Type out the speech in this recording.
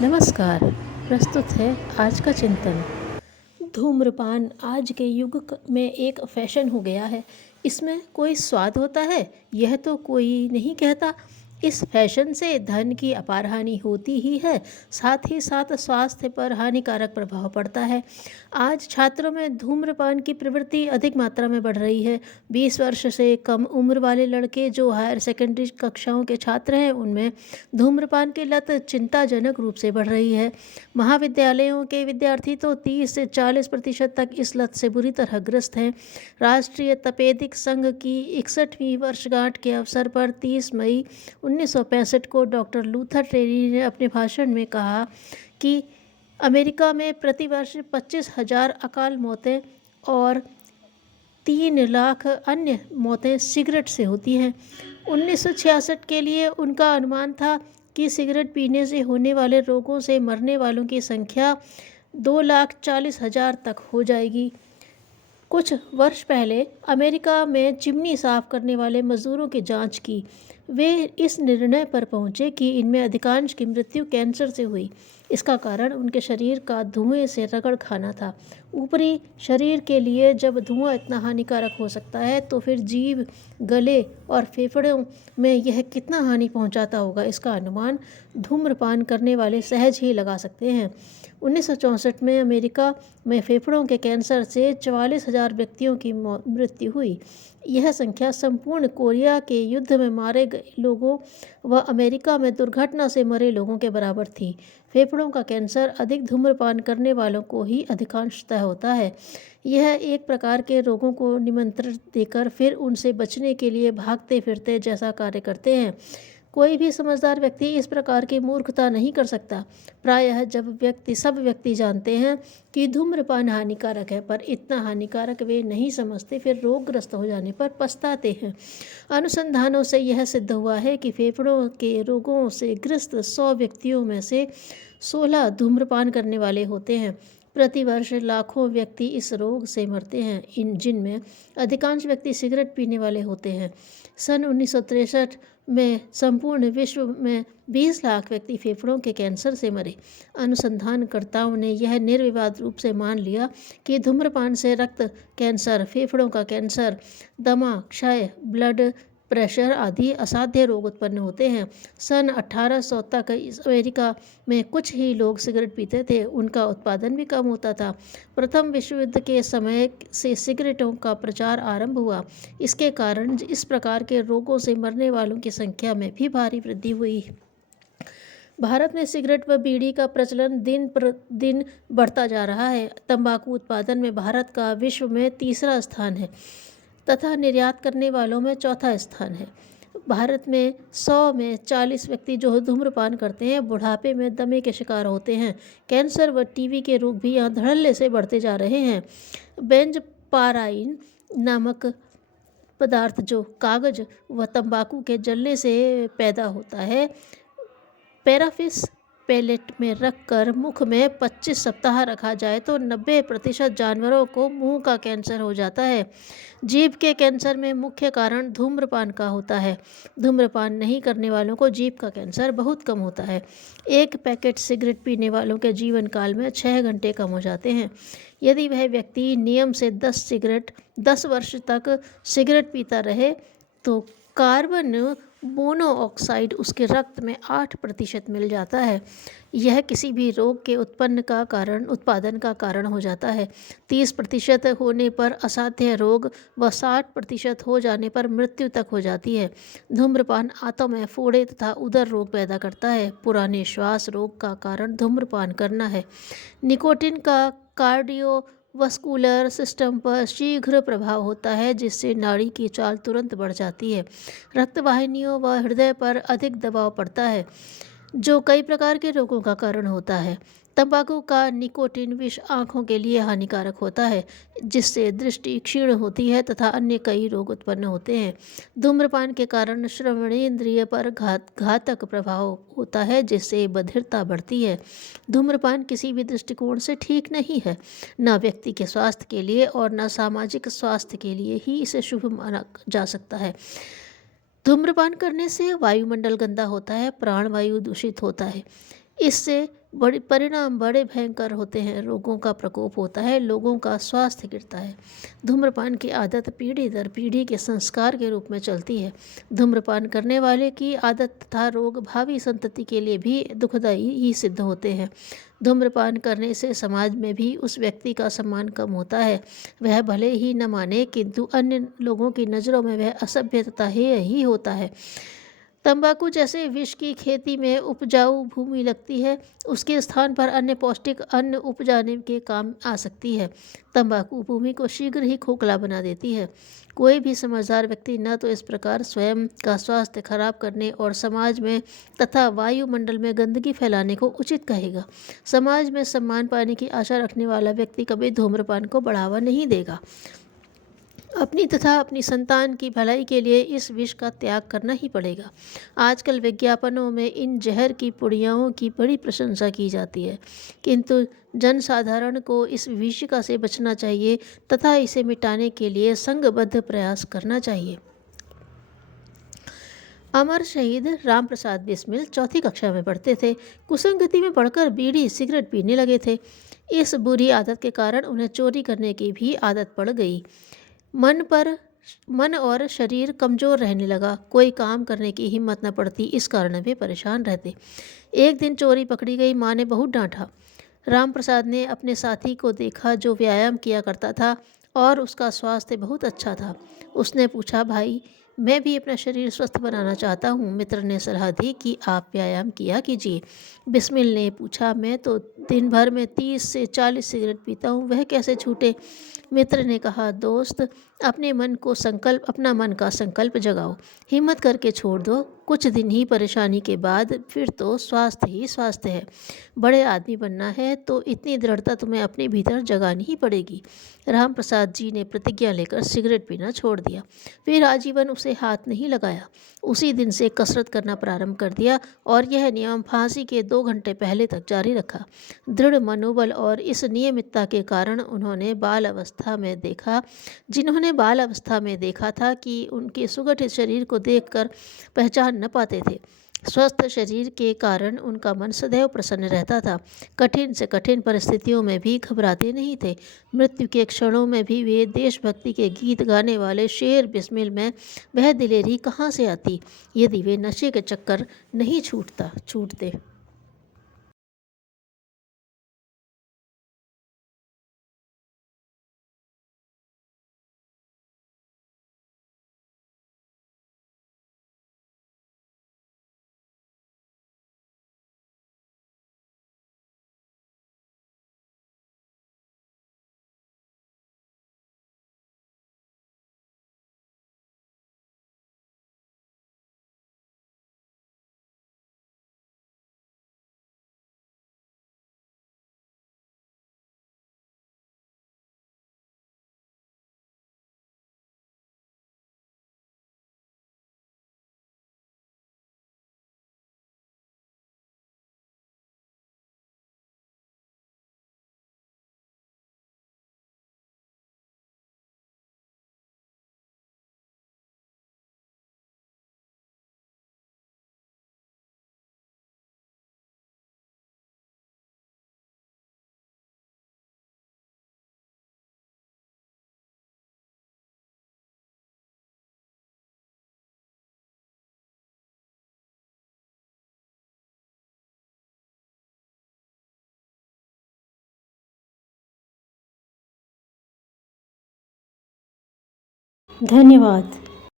नमस्कार। प्रस्तुत है आज का चिंतन। धूम्रपान आज के में एक फैशन हो गया है। इसमें कोई स्वाद होता है यह तो कोई नहीं कहता। इस फैशन से धन की अपार हानि होती ही है, साथ ही साथ स्वास्थ्य पर हानिकारक प्रभाव पड़ता है। आज छात्रों में धूम्रपान की प्रवृत्ति अधिक मात्रा में बढ़ रही है। 20 वर्ष से कम उम्र वाले लड़के जो हायर सेकेंडरी कक्षाओं के छात्र हैं, उनमें धूम्रपान की लत चिंताजनक रूप से बढ़ रही है। महाविद्यालयों के विद्यार्थी तो 30 से 40% तक इस लत से बुरी तरह ग्रस्त हैं। राष्ट्रीय तपेदिक संघ की 61वीं वर्षगांठ के अवसर पर 30 मई 1965 को डॉक्टर लूथर टेरी ने अपने भाषण में कहा कि अमेरिका में प्रतिवर्ष 25,000 अकाल मौतें और 3 लाख अन्य मौतें सिगरेट से होती हैं। 1966 के लिए उनका अनुमान था कि सिगरेट पीने से होने वाले रोगों से मरने वालों की संख्या 2,40,000 तक हो जाएगी। कुछ वर्ष पहले अमेरिका में चिमनी साफ करने वाले मजदूरों की जांच की। वे इस निर्णय पर पहुंचे कि इनमें अधिकांश की मृत्यु कैंसर से हुई। इसका कारण उनके शरीर का धुएं से रगड़ खाना था। ऊपरी शरीर के लिए जब धुआं इतना हानिकारक हो सकता है तो फिर जीभ, गले और फेफड़ों में यह कितना हानि पहुंचाता होगा, इसका अनुमान धूम्रपान करने वाले सहज ही लगा सकते हैं। 1964 में अमेरिका में फेफड़ों के कैंसर से 44,000 व्यक्तियों की मृत्यु हुई। यह संख्या संपूर्ण कोरिया के युद्ध में मारे गए लोगों व अमेरिका में दुर्घटना से मरे लोगों के बराबर थी। फेफड़ों का कैंसर अधिक धूम्रपान करने वालों को ही अधिकांशतः होता है। यह एक प्रकार के रोगों को निमंत्रण देकर फिर उनसे बचने के लिए भागते फिरते जैसा कार्य करते हैं। कोई भी समझदार व्यक्ति इस प्रकार की मूर्खता नहीं कर सकता। प्रायः सब व्यक्ति जानते हैं कि धूम्रपान हानिकारक है, पर इतना हानिकारक वे नहीं समझते, फिर रोगग्रस्त हो जाने पर पछताते हैं। अनुसंधानों से यह सिद्ध हुआ है कि फेफड़ों के रोगों से ग्रस्त 100 व्यक्तियों में से 16 धूम्रपान करने वाले होते हैं। प्रतिवर्ष लाखों व्यक्ति इस रोग से मरते हैं, जिनमें अधिकांश व्यक्ति सिगरेट पीने वाले होते हैं। सन 1963 में संपूर्ण विश्व में 20 लाख व्यक्ति फेफड़ों के कैंसर से मरे। अनुसंधानकर्ताओं ने यह निर्विवाद रूप से मान लिया कि धूम्रपान से रक्त कैंसर, फेफड़ों का कैंसर, दमा, क्षय, ब्लड प्रेशर आदि असाध्य रोग उत्पन्न होते हैं। सन 1800 तक अमेरिका में कुछ ही लोग सिगरेट पीते थे, उनका उत्पादन भी कम होता था। प्रथम विश्व युद्ध के समय से सिगरेटों का प्रचार आरंभ हुआ। इसके कारण इस प्रकार के रोगों से मरने वालों की संख्या में भी भारी वृद्धि हुई। भारत में सिगरेट व बीड़ी का प्रचलन दिन प्रतिदिन बढ़ता जा रहा है। तंबाकू उत्पादन में भारत का विश्व में 3रा स्थान है तथा निर्यात करने वालों में 4था स्थान है। भारत में 100 में 40 व्यक्ति जो धूम्रपान करते हैं बुढ़ापे में दमे के शिकार होते हैं। कैंसर व टीबी के रोग भी यहाँ धड़ल्ले से बढ़ते जा रहे हैं। बेंजपाराइन नामक पदार्थ जो कागज व तंबाकू के जलने से पैदा होता है, पैराफिस पैलेट में रखकर मुख में 25 सप्ताह रखा जाए तो 90% जानवरों को मुंह का कैंसर हो जाता है। जीभ के कैंसर में मुख्य कारण धूम्रपान का होता है। धूम्रपान नहीं करने वालों को जीभ का कैंसर बहुत कम होता है। एक पैकेट सिगरेट पीने वालों के जीवन काल में 6 घंटे कम हो जाते हैं। यदि वह व्यक्ति नियम से 10 वर्ष तक सिगरेट पीता रहे तो कार्बन मोनोऑक्साइड उसके रक्त में 8% मिल जाता है। यह किसी भी रोग के उत्पादन का कारण हो जाता है। 30% होने पर असाध्य रोग व 60% हो जाने पर मृत्यु तक हो जाती है। धूम्रपान आंतों में फोड़े तथा उदर रोग पैदा करता है। पुराने श्वास रोग का कारण धूम्रपान करना है। निकोटिन का कार्डियोवास्कुलर सिस्टम पर शीघ्र प्रभाव होता है, जिससे नाड़ी की चाल तुरंत बढ़ जाती है। रक्तवाहिनियों व हृदय पर अधिक दबाव पड़ता है, जो कई प्रकार के रोगों का कारण होता है। तंबाकू का निकोटिन विष आँखों के लिए हानिकारक होता है, जिससे दृष्टि क्षीण होती है तथा अन्य कई रोग उत्पन्न होते हैं। धूम्रपान के कारण श्रवणेंद्रिय पर घातक प्रभाव होता है, जिससे बधिरता बढ़ती है। धूम्रपान किसी भी दृष्टिकोण से ठीक नहीं है, न व्यक्ति के स्वास्थ्य के लिए और न सामाजिक स्वास्थ्य के लिए ही इसे शुभ माना जा सकता है। धूम्रपान करने से वायुमंडल गंदा होता है, प्राणवायु दूषित होता है। इससे बड़े परिणाम बड़े भयंकर होते हैं। रोगों का प्रकोप होता है, लोगों का स्वास्थ्य गिरता है। धूम्रपान की आदत पीढ़ी दर पीढ़ी के संस्कार के रूप में चलती है। धूम्रपान करने वाले की आदत तथा रोग भावी संतति के लिए भी दुखदायी ही सिद्ध होते हैं। धूम्रपान करने से समाज में भी उस व्यक्ति का सम्मान कम होता है। वह भले ही न माने, किंतु अन्य लोगों की नज़रों में वह असभ्य तथा हेय ही होता है। तंबाकू जैसे विष की खेती में उपजाऊ भूमि लगती है, उसके स्थान पर अन्य पौष्टिक अन्न उपजाने के काम आ सकती है। तंबाकू भूमि को शीघ्र ही खोखला बना देती है। कोई भी समझदार व्यक्ति न तो इस प्रकार स्वयं का स्वास्थ्य खराब करने और समाज में तथा वायुमंडल में गंदगी फैलाने को उचित कहेगा। समाज में सम्मान पाने की आशा रखने वाला व्यक्ति कभी धूम्रपान को बढ़ावा नहीं देगा। अपनी तथा अपनी संतान की भलाई के लिए इस विष का त्याग करना ही पड़ेगा। आजकल विज्ञापनों में इन जहर की पुड़ियाओं की बड़ी प्रशंसा की जाती है, किंतु जनसाधारण को इस विभीषिका से बचना चाहिए तथा इसे मिटाने के लिए संघबद्ध प्रयास करना चाहिए। अमर शहीद रामप्रसाद बिस्मिल चौथी कक्षा में पढ़ते थे। कुसंगति में पढ़कर बीड़ी सिगरेट पीने लगे थे। इस बुरी आदत के कारण उन्हें चोरी करने की भी आदत पड़ गई। मन और शरीर कमज़ोर रहने लगा। कोई काम करने की हिम्मत न पड़ती, इस कारण वे परेशान रहते। एक दिन चोरी पकड़ी गई। माँ ने बहुत डांटा। रामप्रसाद ने अपने साथी को देखा जो व्यायाम किया करता था और उसका स्वास्थ्य बहुत अच्छा था। उसने पूछा, भाई, मैं भी अपना शरीर स्वस्थ बनाना चाहता हूँ। मित्र ने सलाह दी कि आप व्यायाम किया कीजिए। बिस्मिल ने पूछा, मैं तो दिन भर में 30 से 40 सिगरेट पीता हूँ, वह कैसे छूटे? मित्र ने कहा, दोस्त, अपना मन का संकल्प जगाओ, हिम्मत करके छोड़ दो। कुछ दिन ही परेशानी के बाद फिर तो स्वास्थ्य ही स्वास्थ्य है। बड़े आदमी बनना है तो इतनी दृढ़ता तुम्हें अपने भीतर जगानी ही पड़ेगी। रामप्रसाद जी ने प्रतिज्ञा लेकर सिगरेट पीना छोड़ दिया। फिर आजीवन उसे हाथ नहीं लगाया। उसी दिन से कसरत करना प्रारंभ कर दिया और यह नियम फांसी के 2 घंटे पहले तक जारी रखा। दृढ़ मनोबल और इस नियमितता के कारण जिन्होंने बाल अवस्था में देखा था कि उनके सुगठित शरीर को देखकर पहचान न पाते थे, स्वस्थ शरीर के कारण उनका मन सदैव प्रसन्न रहता था। कठिन से कठिन परिस्थितियों में भी घबराते नहीं थे। मृत्यु के क्षणों में भी वे देशभक्ति के गीत गाने वाले शेर बिस्मिल में वह दिलेरी कहाँ से आती, यदि वे नशे के चक्कर नहीं छूटते। धन्यवाद।